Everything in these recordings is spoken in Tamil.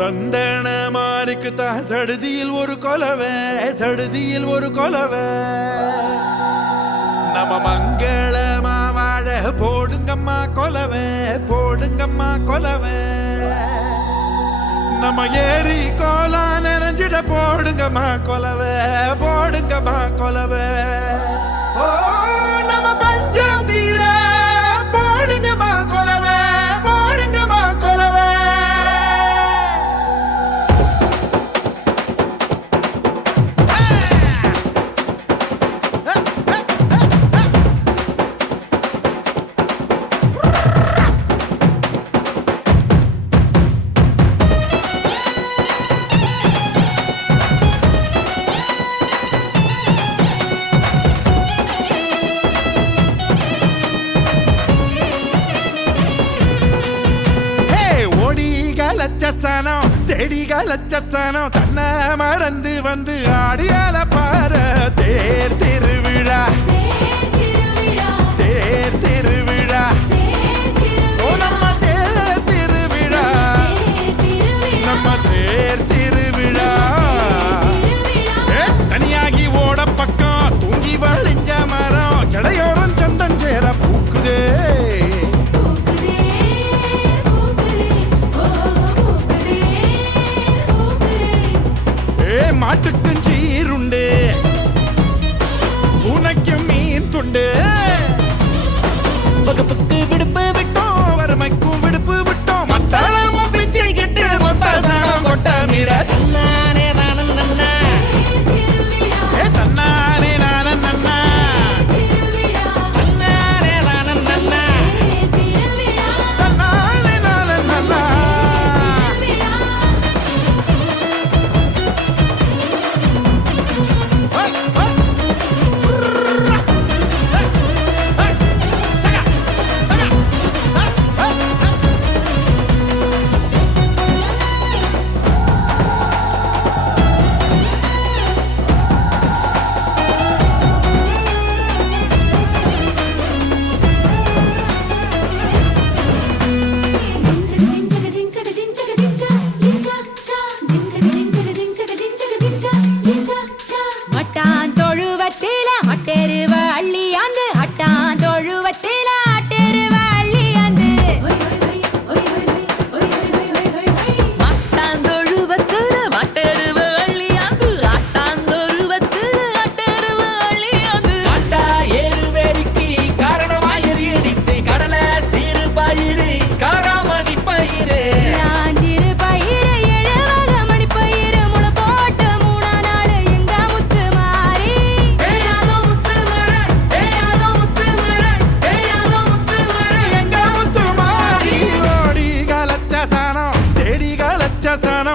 சந்தன மாறிக்குத்தா சடுதியில் ஒரு கொலவை சடுதியில் ஒரு கொலவை நம்ம மங்களமா வாழ போடுங்கம்மா கொலவை போடுங்கம்மா கொலவை நம்ம ஏரி கோலா நிறைஞ்சிட போடுங்கம்மா கொலவை போடுங்கம்மா கொலவை ஓ நம்ம பஞ்சம் தீர போடுங்கம்மா கொலவை போடுங்கம்மா கொலவை லட்சசனம் தேடிக லட்சசனம் தன்னை மறந்து வந்து ஆடியால பாரு தேர் திருவிழா தேர் திருவிழா ஓ நம்ம தேர் திருவிழா நம்ம தேர் திருவிழா தனியாகி ஓட பக்கம் தூங்கி வழிஞ்ச மரம் கிளையோரம் சந்தன் சேர பூக்குதே மாட்டுக்கும் சீருண்டு பூனைக்கும் மீன் துண்டு வகுப்புக்கு விடுப்பு விட்டோம் வறுமைக்கும் விடுப்பு விட்டோம் மத்தாளமும் பிச்சை கிட்டு மொத்த சாணம் கொட்ட மீற தன்னானே நானும் நன்னா தன்னானே நானும் நன்னா தன்னானே நானும் நன்னா தன்னானே நானும் நன்னா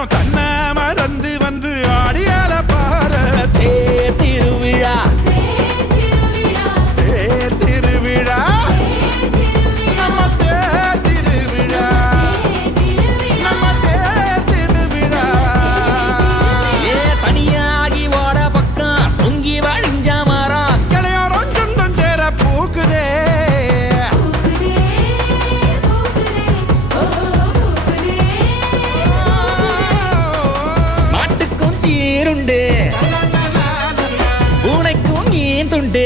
தன்னை மறந்து வந்து ஆடியால பாரு தேர் திருவிழா தேர் திருவிழா நம்ம தேர் திருவிழா நம்ம தேர் திருவிழா ஏ தனியாகி ஓட பக்கம் தொங்கி வழிஞ்ச மரம் கிளையோரம் சொந்தம் சேர பூக்குதே பூனைக்கும் ஏன் துண்டு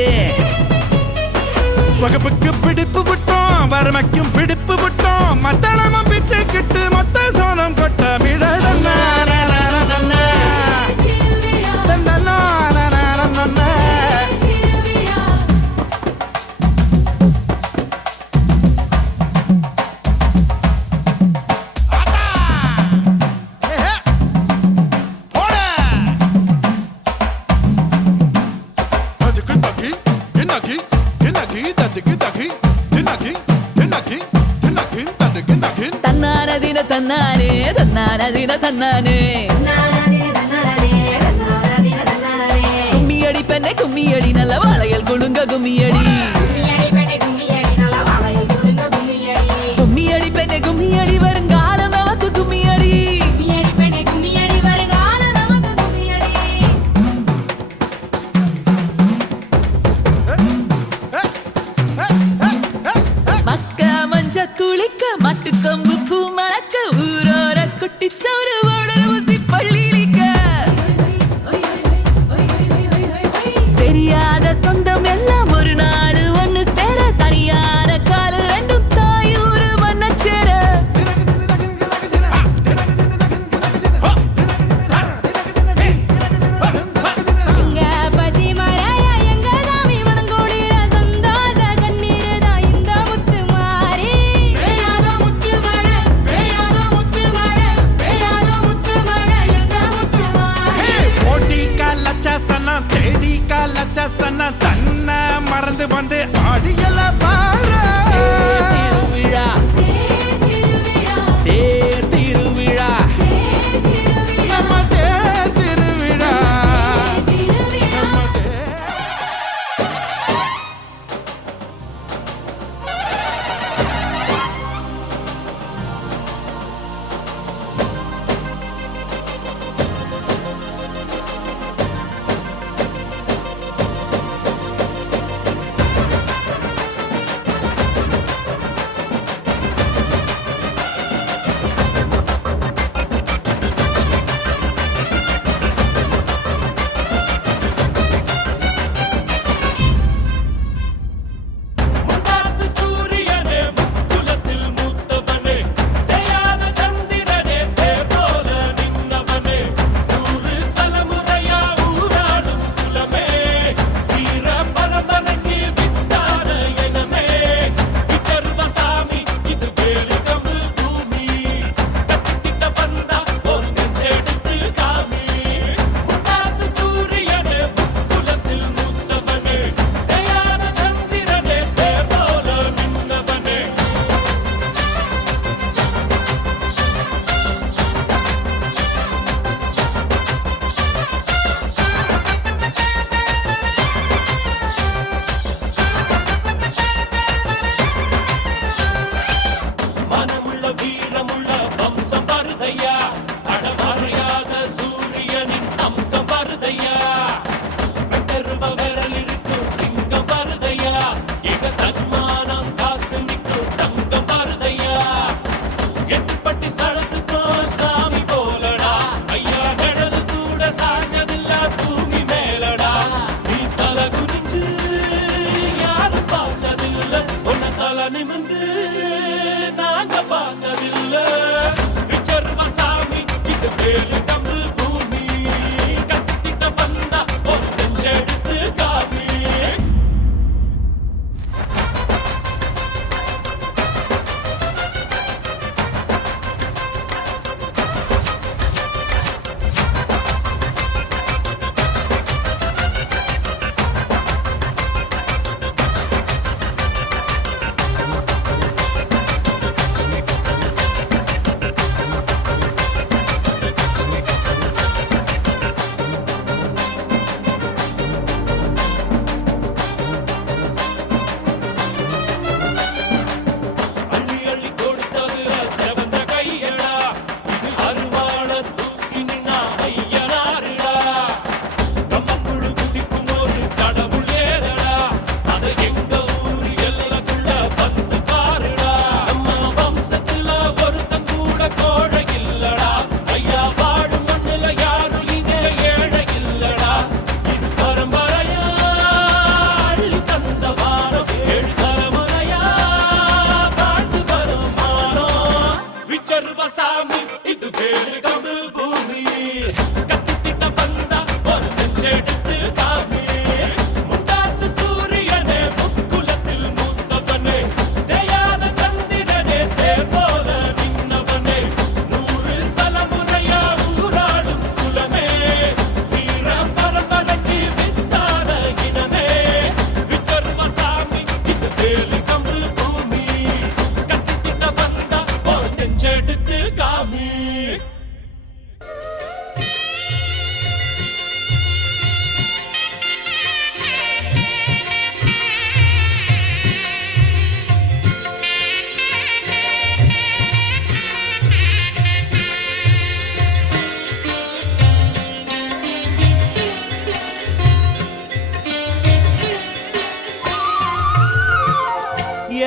வகுப்புக்கு பிடிப்பு விட்டோம் வறுமைக்கும் பிடிப்பு விட்டோம் மத்தளமும் பிச்சை கிட்டு மொத்த சோனம் கொட்ட மிட தன்னானதின தன்னானே தன்னானதின தன்னானே கும்மியடி பெண்ணே கும்மியடி நல்ல வாழையல் குழுங்க கும்மியடி கும்மியடி பெண்ணே கும்மியடி வருங்காலம் நமக்கு கும்மியடி மக்க மஞ்ச குளிக்க மட்டுக்கம்பு பூ மணக்க ஊரோர குட்டிச்சோறு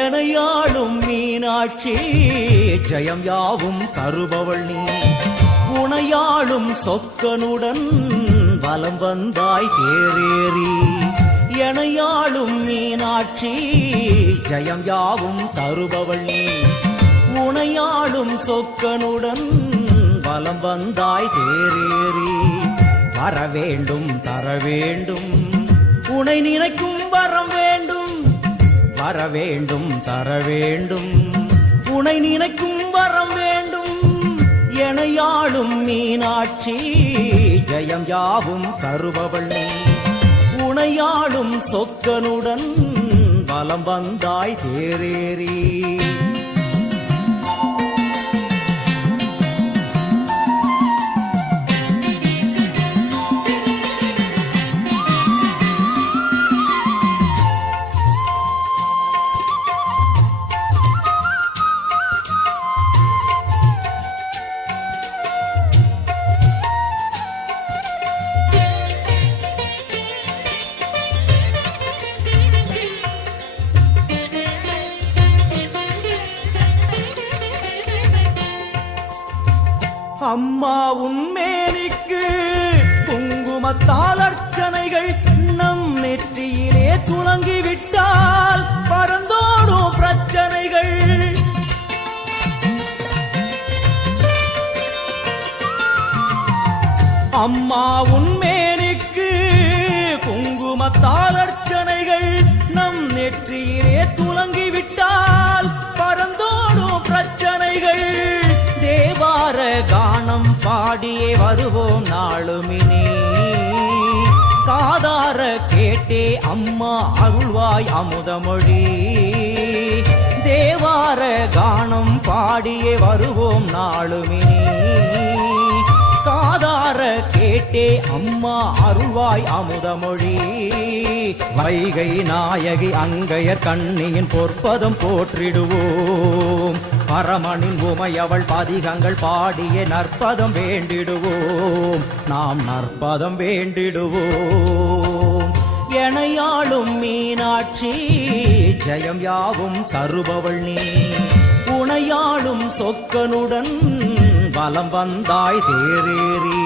எனையாளும் மீனாட்சி ஜெயம் யாவும் தருபவள் நீ உனையாளும் சொக்கனுடன் வலம் வந்தாய் தேரேறி எனையாளும் மீனாட்சி ஜெயம் யாவும் தருபவள் நீ உனையாளும் சொக்கனுடன் வலம் வந்தாய் தேரேறி வர வேண்டும் தர வேண்டும் உனை நினைக்கும் வரம் வேண்டும் வர வேண்டும் தர வேண்டும் உனை நினைக்கும் வரம் வேண்டும் எனையாளும் மீனாட்சி ஜெயம் யாவும் தருபவள் நீ உனையாளும் சொக்கனுடன் வலம் வந்தாய் தேரேறி அம்மா உன்மேனிக்கு குங்குமத்தால் அர்ச்சனைகள் நம் நெற்றியிலே துலங்கிவிட்டால் பறந்தோடும் பிரச்சனைகள் அம்மா உன்மேனிக்கு குங்குமத்தால் அர்ச்சனைகள் நம் நெற்றியிலே துலங்கிவிட்டால் பறந்தோடும் பிரச்சனைகள் தேவார கானம் பாடியே வருவோம் நாளுமினே காதார கேட்டே அம்மா அருள்வாய் அமுதமொழி தேவார கானம் பாடியே வருவோம் நாளுமினே காதார கேட்டே அம்மா அருள்வாய் அமுதமொழி வைகை நாயகி அங்கையர் கண்ணியின் பொற்பதம் போற்றிடுவோம் பரமனின் உமையவள் பதிகங்கள் பாடிய நற்பதம் வேண்டிடுவோம் நாம் நற்பதம் வேண்டிடுவோம் எனையாளும் மீனாட்சி ஜெயம் யாவும் தருபவள் நீ உனையாளும் சொக்கனுடன் வலம் வந்தாய் தேரேறி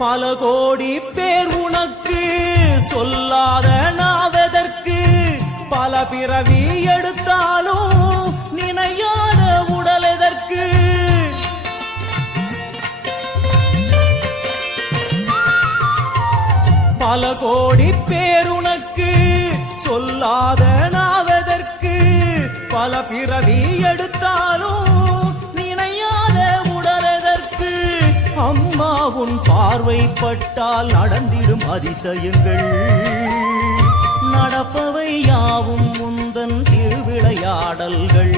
பல கோடி பேர் உனக்கு சொல்லாத நாவதற்கு பல பிறவி எடுத்தாலும் நினையாத உடல் எதற்கு பல கோடி பேர் உனக்கு சொல்லாத நாவதற்கு பல பிறவி எடுத்தாலும் நினையாத உடல் எதற்கு அம்மா உன் பார்வைப்பட்டால் நடந்திடும் அதிசயங்கள் நடப்பவை யாவும் முந்தன் திருவிளையாடல்கள்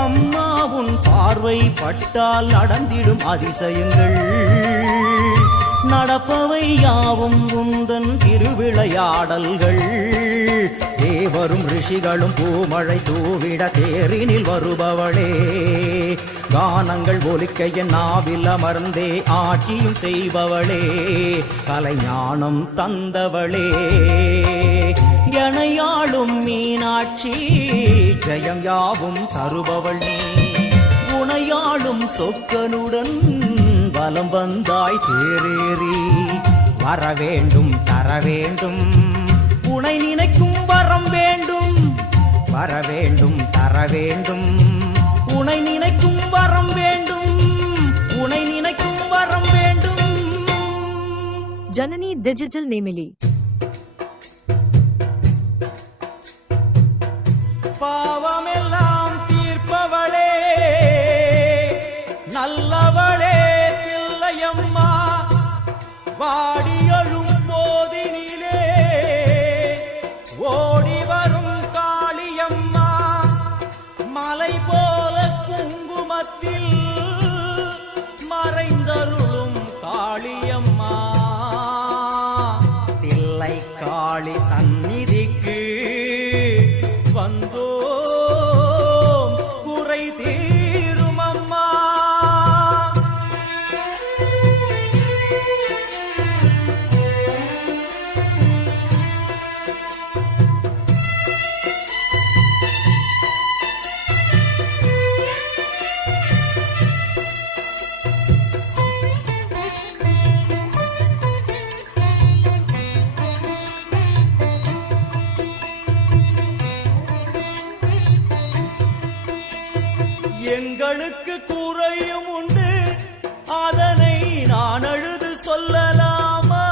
அம்மா உன் பார்வைப்பட்டால் நடந்திடும் அதிசயங்கள் நடப்பவை யாவும் உந்தன் திருவிளையாடல்கள் தேவரும் ரிஷிகளும் பூமழை தூவிட தேரினில் வருபவளே கானங்கள் ஒலிக்க என் நாவில் அமர்ந்தே ஆட்சியும் செய்பவளே கலைஞானம் தந்தவளே எனையாளும் மீனாட்சி ஜெயம் யாவும் தருபவள் நீ உனையாளும் சொக்கனுடன் வலம் வந்தாய் தேரேறி வர வேண்டும் தர வேண்டும் உனை நினைக்கும் வரம் வேண்டும் வர வேண்டும் தர வேண்டும் உனை நினைக்கும் வரம் வேண்டும் உனை நினைக்கும் வரம் வேண்டும். ஜனனி டிஜிட்டல் நேமிலி பாவமெல்லாம் தீர்ப்பவளே நல்லவளே தில்லையம்மா வாடியழும் போதினிலே எங்களுக்கு குறையும் உண்டு, அதனை நான் அழுது சொல்லலாமா?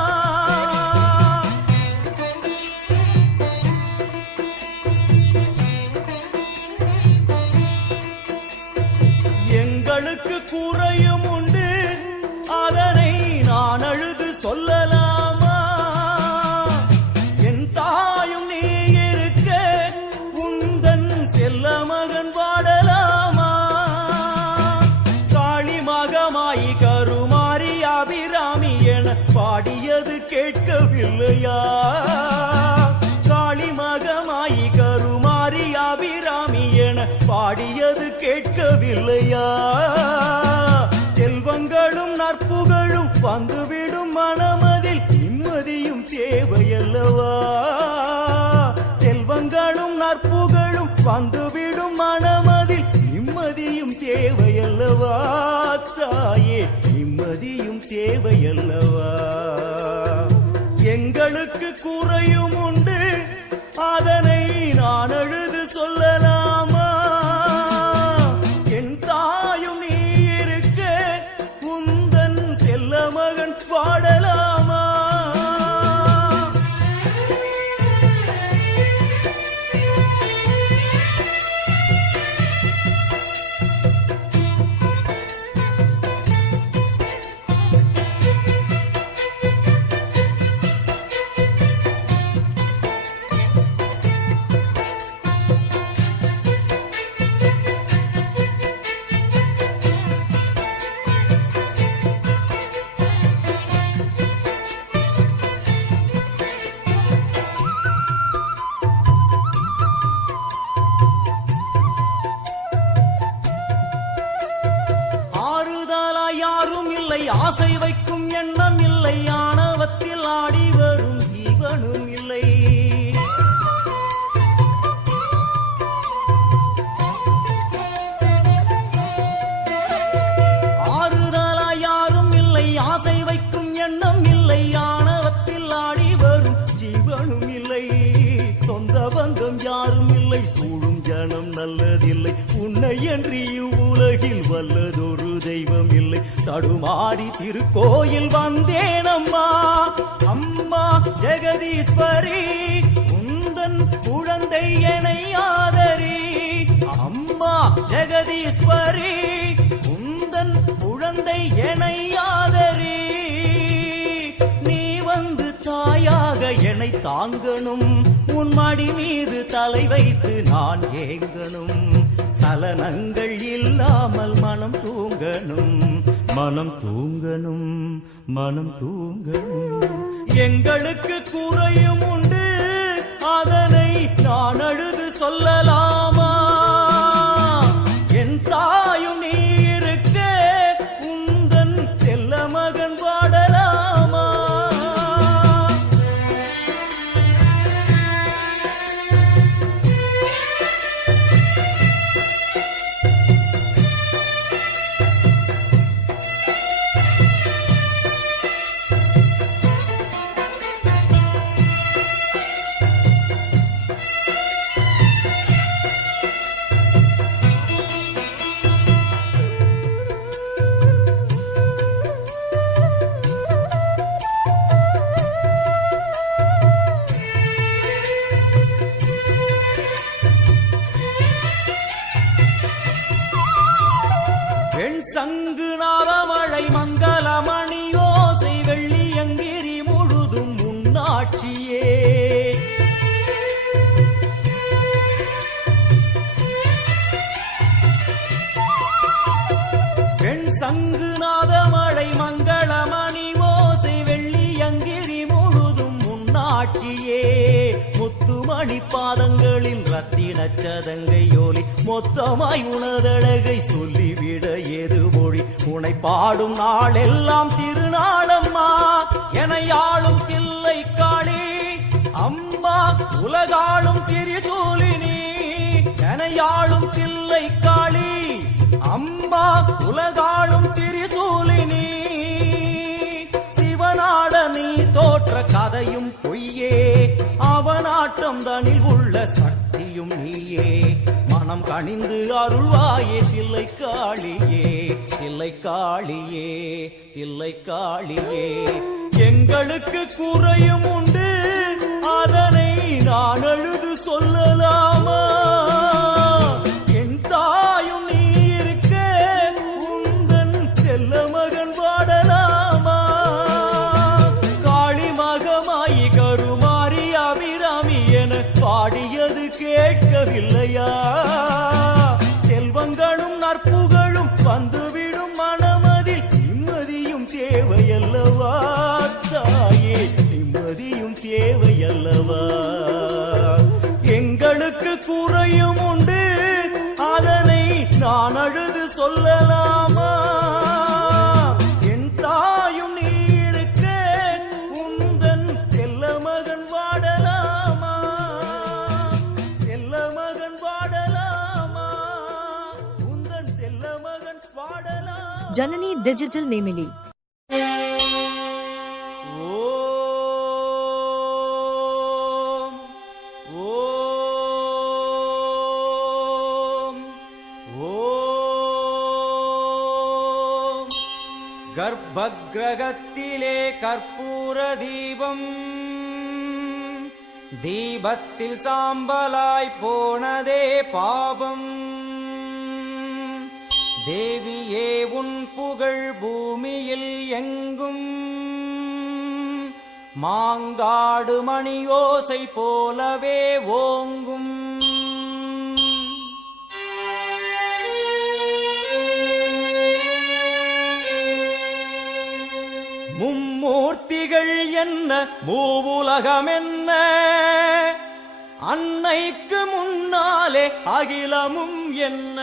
எங்களுக்கு குறையும் உண்டு, அதனை நான் அழுது சொல்லலாமா? என் தாயும் நீ இருக்க உந்தன் செல்ல மகன் வாடலாமா? காளி மகமாயி கருமாரி அபிராமி என பாடியது கேட்கவில்லையா? காளி மகமாயி கருமாரி அபிராமி என பாடியது கேட்கவில்லையா? செல்வங்களும் நற்புகழும் வந்துவிடும் மனமதில் நிம்மதியும் தேவையல்லவா? செல்வங்களும் நற்புகழும் வந்துவிடும் மனமதில் நிம்மதியும் தேவையல்லவா? தாயே நிம்மதியும் தேவையல்லவா? எங்களுக்கு குறையும் உண்டு, அதனை நான் அழுது சொல்லலாமா? என் தாயும் நீ இருக்க உந்தன் செல்ல மகன் பாடலாமா? யாரும் இல்லை, ஆசை வைக்கும் எண்ணம் இல்லை, ஆணவத்தில் ஆடி வரும் ஜீவனும் இல்லை. ஆறுதலா யாரும் இல்லை, ஆசை வைக்கும் எண்ணம் இல்லை, ஆணவத்தில் ஆடி வரும் ஜீவனும் இல்லை. சொந்த பந்தம் யாரும் இல்லை, சூழும் ஜனம் நல்லதில்லை, உன்னை என்று இவ்வுலகில் வல்லதொரு தெய்வம் இல்லை. தடுமாறி திருக்கோயில் வந்தேனம்மா, அம்மா ஜெகதீஸ்வரி உந்தன் குழந்தை என்னை ஆதரி. அம்மா ஜெகதீஸ்வரி உந்தன் குழந்தை என்னை ஆதரி. நீ வந்து தாயாக என்னை தாங்கணும், உன் மடி மீது தலை வைத்து நான் ஏங்கணும். சலனங்கள் இல்லாமல் மனம் தூங்கணும், மனம் தூங்கணும், மனம் தூங்கணும். எங்களுக்கு குறையும் உண்டு, அதனை நான் அழுது சொல்லலாமா? என் தாயும் நீ இருக்க உந்தன் செல்ல மகன் வாடலாமா? சங்கு நாதமழை மங்களமணி ஓசை வெள்ளியங்கிரி முழுதும் முன்னாட்சியே. பெண் சங்கு நாதமழை மங்களமணி ஓசை வெள்ளியங்கிரி முழுதும் முன்னாட்சியே. முத்துமணி பாதங்களில் ரத்தின சதங்கையோலி மொத்தமாய் உனதழகை சொல்லிவிட ஏது மொழி? உனை பாடும் நாளெல்லாம் திருநாளம்மா, எனையாளும் தில்லை காளி அம்மா, உலகாளும் திரிசூலினி. எனையாளும் தில்லை காளி அம்மா, உலகாளும் திரிசூலினி. சிவனாட நீ தோற்ற கதையும் பொய்யே, அவனாட்டம் தனில் உள்ள சக்தியும் நீயே. மன மனம் கனிந்து அருள்வாயே தில்லை காளியே தில்லை காளியே தில்லை காளியே எங்களுக்கு குறையும் உண்டு அதனை நான் அழுது சொல்லலாமா என் தாயும் நீ இருக்க உந்தன் செல்ல மகன் பாடலாமா காளி மகமாயி கருமாரி அபிராமி என பாடியது கேட்கவில்லையா செல்வங்களும் நற்புகழும் வந்துவிடும் மனமதில் நிம்மதியும் தேவையல்லவா தாயே நிம்மதியும் தேவையல்லவா எங்களுக்கு குறையும் உண்டு அதனை நான் அழுது சொல்லலாமா என் தாயும் நீ இருக்க உந்தன் செல்ல மகன் வாடலாமா செல்ல மகன் வாடலாமா உந்தன் செல்ல மகன் வாடலாமா Janani Digital Nemili. ஓம் ஓம் ஓம் கர்ப்பக்கிரகத்திலே கற்பூர தீபம் தீபத்தில் சாம்பலாய் போனதே பாபம் தேவியே உன் புகழ் பூமியில் எங்கும் மாங்காடு மணியோசை போலவே ஓங்கும் மும்மூர்த்திகள் என்ன மூவுலகம் என்ன அன்னைக்கு முன்னாலே அகிலமும் என்ன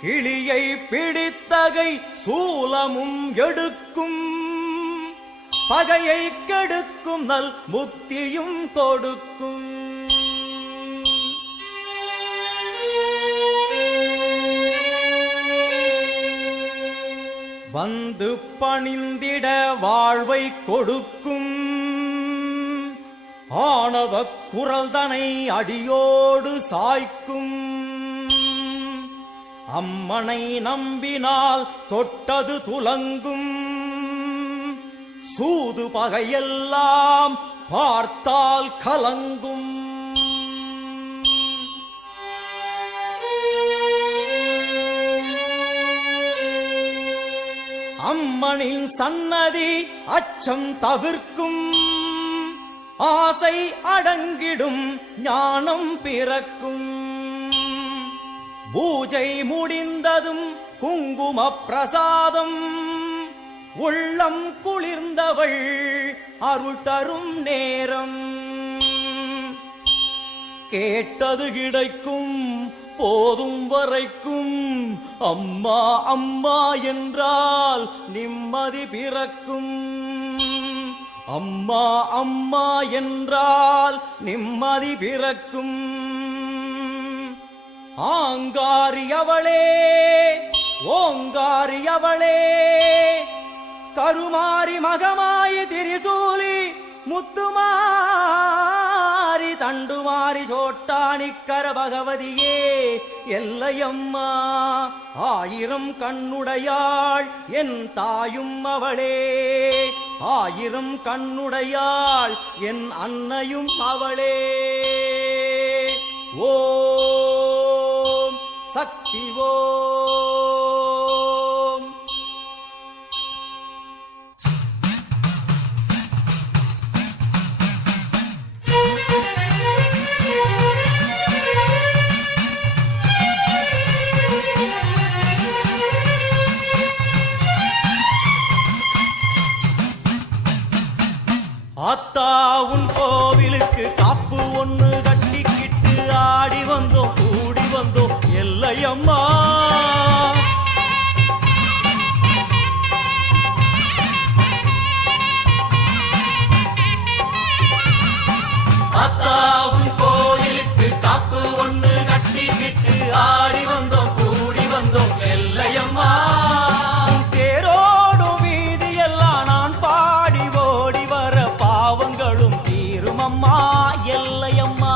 கிளியை பிடித்தகை சூலமும் எடுக்கும் பகையை கெடுக்கும் நல் முத்தியும் கொடுக்கும் வந்து பணிந்திட வாழ்வை கொடுக்கும் ஆணவ குரல்தனை அடியோடு சாய்க்கும் அம்மனை நம்பினால் தொட்டது துலங்கும் சூது பகையெல்லாம் பார்த்தால் கலங்கும் அம்மனின் சன்னதி அச்சம் தவிர்க்கும் ஆசை அடங்கிடும் ஞானம் பிறக்கும் பூஜை முடிந்ததும் குங்கும பிரசாதம் உள்ளம் குளிர்ந்தவள் அருள் தரும் நேரம் கேட்டது கிடைக்கும் போதும் வரைக்கும் அம்மா அம்மா என்றால் நிம்மதி பிறக்கும் அம்மா அம்மா என்றால் நிம்மதி பிறக்கும் ஆங்காரியவளே ஓங்காரியவளே கருமாரி மகமாயி திரிசூலி முத்துமாரி தண்டுமாரி சோட்டானிக்கர பகவதியே எல்லையம்மா ஆயிரம் கண்ணுடையாள் என் தாயும் அவளே ஆயிரம் கண்ணுடையாள் என் அன்னையும் அவளே ஓம் சக்தி ஓம் ஆத்தா உன் கோவிலுக்கு காப்பு ஒண்ணு கட்டிக்கிட்டு ஆடி வந்தோம் கூடி வந்தோம் எல்லையம்மா ஆத்தா உன் கோவிலுக்கு காப்பு ஒண்ணு கட்டிக்கிட்டு ஆடி வந்தோம் கூடி வந்தோம் எல்லையம்மா தேரோடும் வீதியெல்லாம் நான் பாடி ஓடி வர பாவங்களும் தீருமம்மா எல்லையம்மா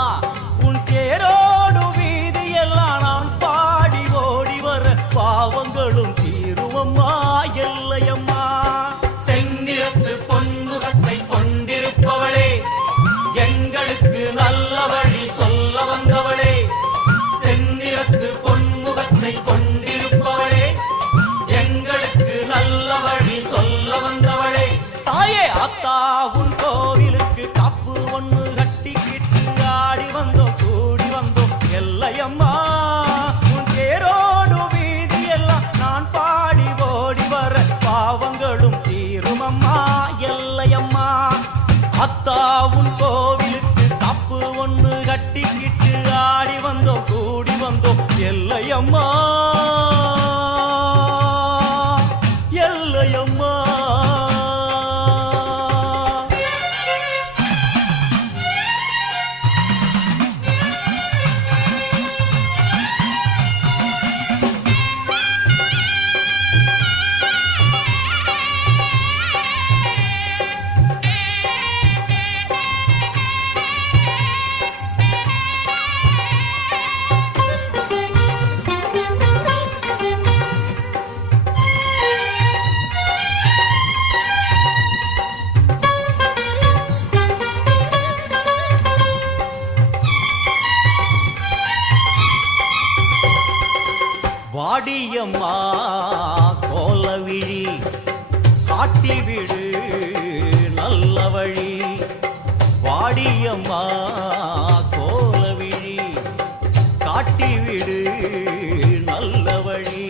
வந்தவளே தாயே அத்தா உன் கோவிலுக்கு காப்பு ஒண்ணு கட்டிக்கிட்டு ஆடி வந்தோம் கூடி வந்தோம் எல்லையம்மா உன் தேரோடு வீதி எல்லாம் நான் பாடி ஓடி வர பாவங்களும் தீருமம்மா எல்லையம்மா அத்தா உன் கோவிலுக்கு காப்பு ஒண்ணு கட்டிக்கிட்டு ஆடி வந்தோம் கூடி வந்தோம் எல்லையம்மா எல்லையம்மா வாடியம்மா கோலவிழி காட்டிவிடு நல்ல வழி வாடியம்மா கோலவிழி காட்டிவிடு நல்ல வழி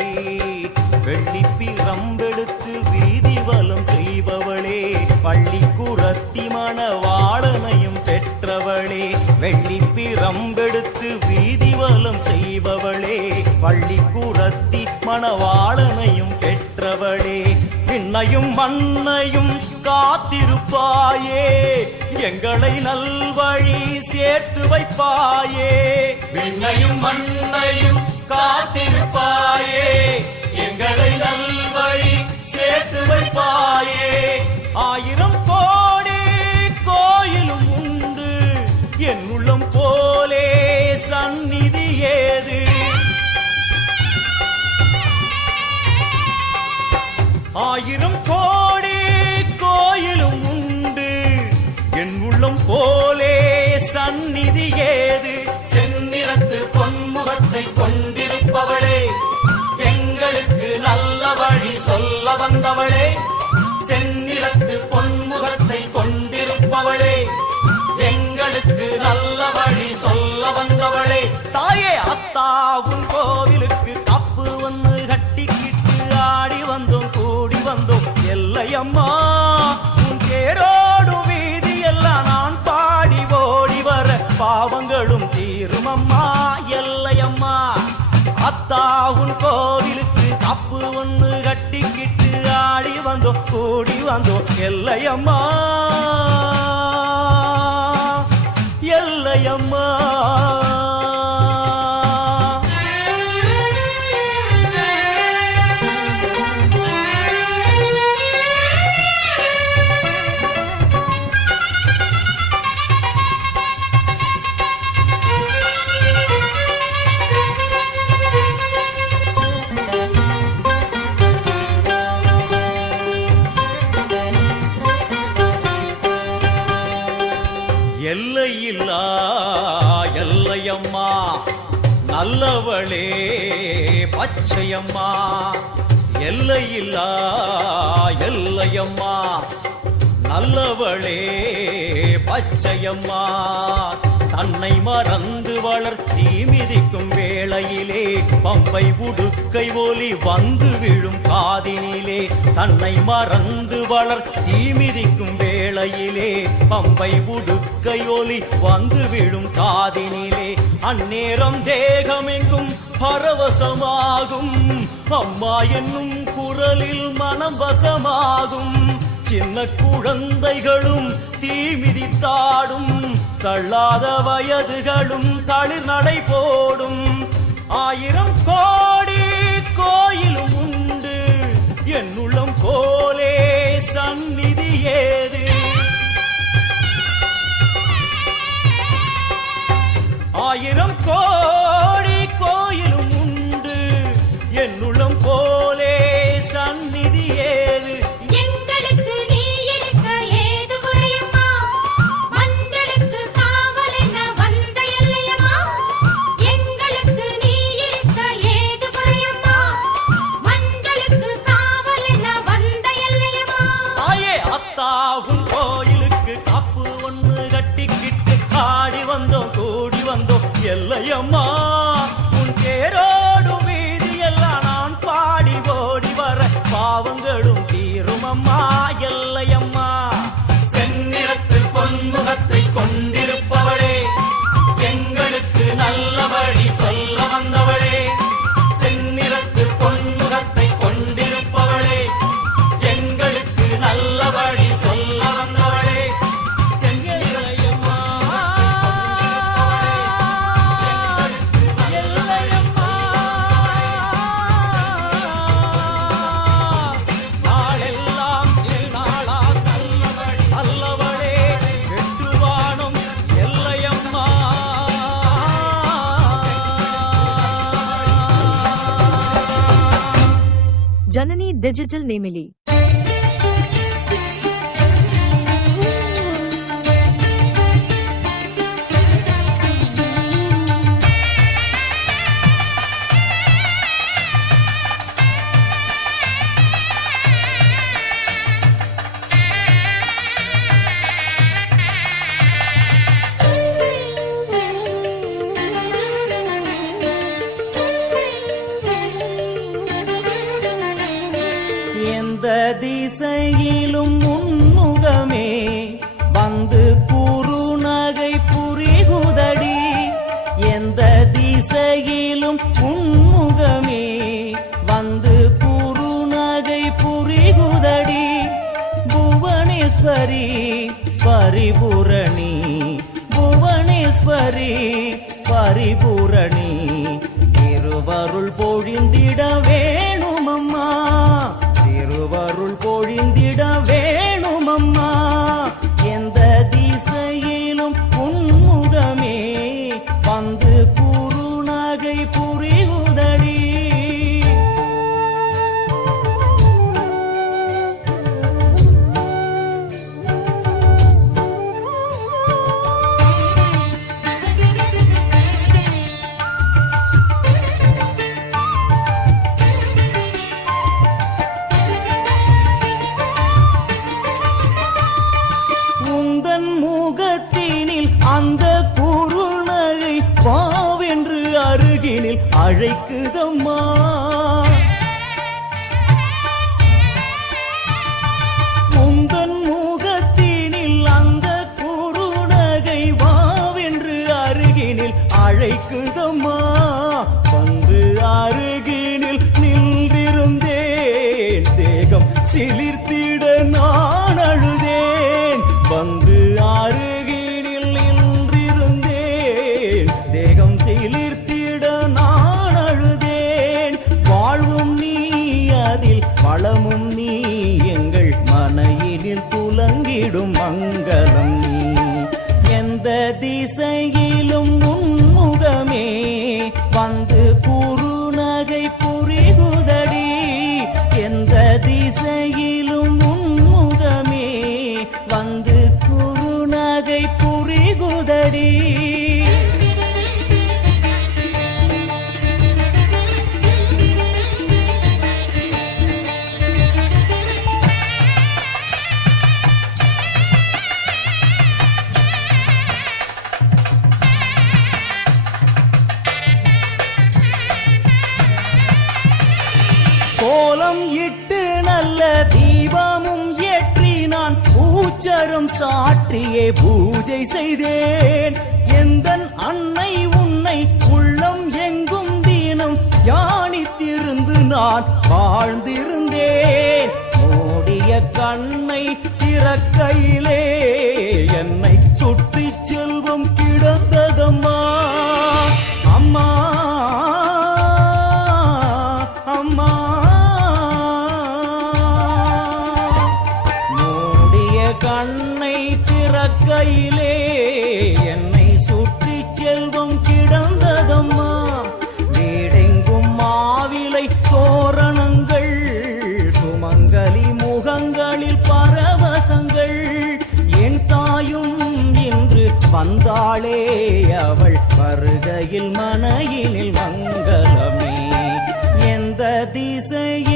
வெள்ளிப்பி ரம்பெடுத்து வீதி வலம் செய்பவளே பள்ளி குரத்தி மணவாளனையும் பெற்றவளே வெள்ளிப்பி ரம்பெடுத்து வீதி வலம் செய்பவளே பள்ளி குரத்தி மணவாளனையும் பெற்றவளே விண்ணையும் மண்ணையும் காத்திருப்பாயே எங்களை நல்வழி சேர்த்து வைப்பாயே விண்ணையும் மண்ணையும் காத்திருப்பாயே எங்களை நல்வழி சேர்த்து வைப்பாயே ஆயிரம் கோடி கோயிலும் உண்டு என் உள்ளம் போலே சந்நிதி ஏது ஆயிரம் கோடி கோயிலும் உண்டு என் உள்ளம் போலே சந்நிதி ஏது செந்நிறத்து பொன்முகத்தை கொண்டிருப்பவளே எங்களுக்கு நல்ல வழி சொல்ல வந்தவளே செந்நிறத்து பொன்முகத்தை கொண்டிருப்பவளே எங்களுக்கு நல்ல வழி சொல்ல வந்தவளே தாயே அத்தா உன் கோவிலுக்கு காப்பு ஒண்ணு கட்டிக்கிட்டு ஆடி வந்தோம் கூடி வந்தோம் எல்லையம்மா உன் தேரோடு வீதி எல்லாம் நான் பாடி ஓடி வர பாவங்களும் தீருமம்மா எல்லையம்மா அத்தா உன் கோவிலுக்கு காப்பு ஒண்ணு கட்டிக்கிட்டு ஆடி வந்தோம் கூடி வந்தோம் எல்லையம்மா எல்லையம்மா எல்லையில்லா எல்லையம்மா நல்லவளே பச்சையம்மா எல்லையில்லா எல்லையம்மா நல்லவளே பச்சையம்மா தன்னை மறந்து வளர்த்தி மிதிக்கும் வேளையிலே பம்பை உடுக்கை ஒலி வந்து விழும் காதினிலே தன்னை மறந்து வளர்த்தி மிதிக்கும் வேளையிலே பம்பை உடுக்கை ஒலி வந்து விழும் காதினிலே அந்நேரம் தேகமெங்கும் பரவசமாகும் அம்மா என்னும் குரலில் மனம் வசமாகும் சின்ன குழந்தைகளும் தீ மிதித்தாடும் தள்ளாத வயதுகளும் தளிர் நடை போடும் ஆயிரம் கோடி கோயிலும் உண்டு என் உள்ளம் போலே சந்நிதி ஏது ஆயிரம் கோடி கோயிலும் உண்டு என் உள்ளம் போலே சந்நிதி ஏது எங்களுக்கு நீ இருக்க ஏது குறையம்மா மஞ்சளுக்கு காவல் என வந்த எல்லையம்மா எங்களுக்கு நீ இருக்க ஏது குறையம்மா மஞ்சளுக்கு காவல் என வந்த எல்லையம்மா டிஜிட்டல் நேமிலி. எந்த திசையிலும் முன்முகமே வந்து குறுநகை புரிகுதடி. எந்த திசையிலும் முன்முகமே வந்து குறுநகை புரிகுதடி. புவனேஸ்வரி பரிபூரணி, புவனேஸ்வரி பரிபூரணி, திருவருள் பொழிந்திட வேணுமம்மா, திருவருள் பொழிந்திட வேணுமம்மா. எந்த திசையிலும் உன்முகமே வந்து குறுநகை புரியுதடி. உந்தன் முகத்தினில் அந்த குறுநகை பாவென்று அருகினில் அழைக்குதம்மா. உந்தன் முகத்தினில் அந்த குறுநகை வாவென்று அருகினில் அழைக்குதம்மா. வந்து அருகினில் நின்றிருந்தேன், தேகம் சிலிர்த்திட நான் அழுதேன். வந்து அருகினில் நின்றிருந்தேன், தேகம் சிலிர்த்திட நான் அழுதேன். வாழ்வும் நீ அதில் வளமும் நீ, எங்கள் மனையினில் துலங்கிடும் மங்களம் நீ. எந்த திசையிலும் உன்முகமே வந்து குறுநகை புரிகுதடி. எந்த திசையிலும் உன்முகமே வந்து குறுநகை புரிகுதடி. கோலம் இட்டு நல்ல தீபமும் ஏற்றி நான் பூச்சரம் சாற்றியே பூஜை செய்தேன். எந்தன் அன்னை உன்னை உள்ளம் எங்கும் தினம் தியானித்திருந்து நான் வாழ்ந்திருந்தேன். மூடிய கண்ணை திறக்கையிலே என்னை சுற்றி செல்வம் கிடந்ததம்மா. அம்மா அம்மா, மூடிய கண்ணை திறக்கையிலே என்னை சுற்றி செல்வம் கிடந்ததம்மா. வீடெங்கும் மாவிலை தோரணங்கள், சுமங்கலி முகங்களில் பரவசங்கள். என் தாயும் இன்று வந்தாளே, அவள் வருகையில் மனையினில் மங்களமே. எந்த திசையில்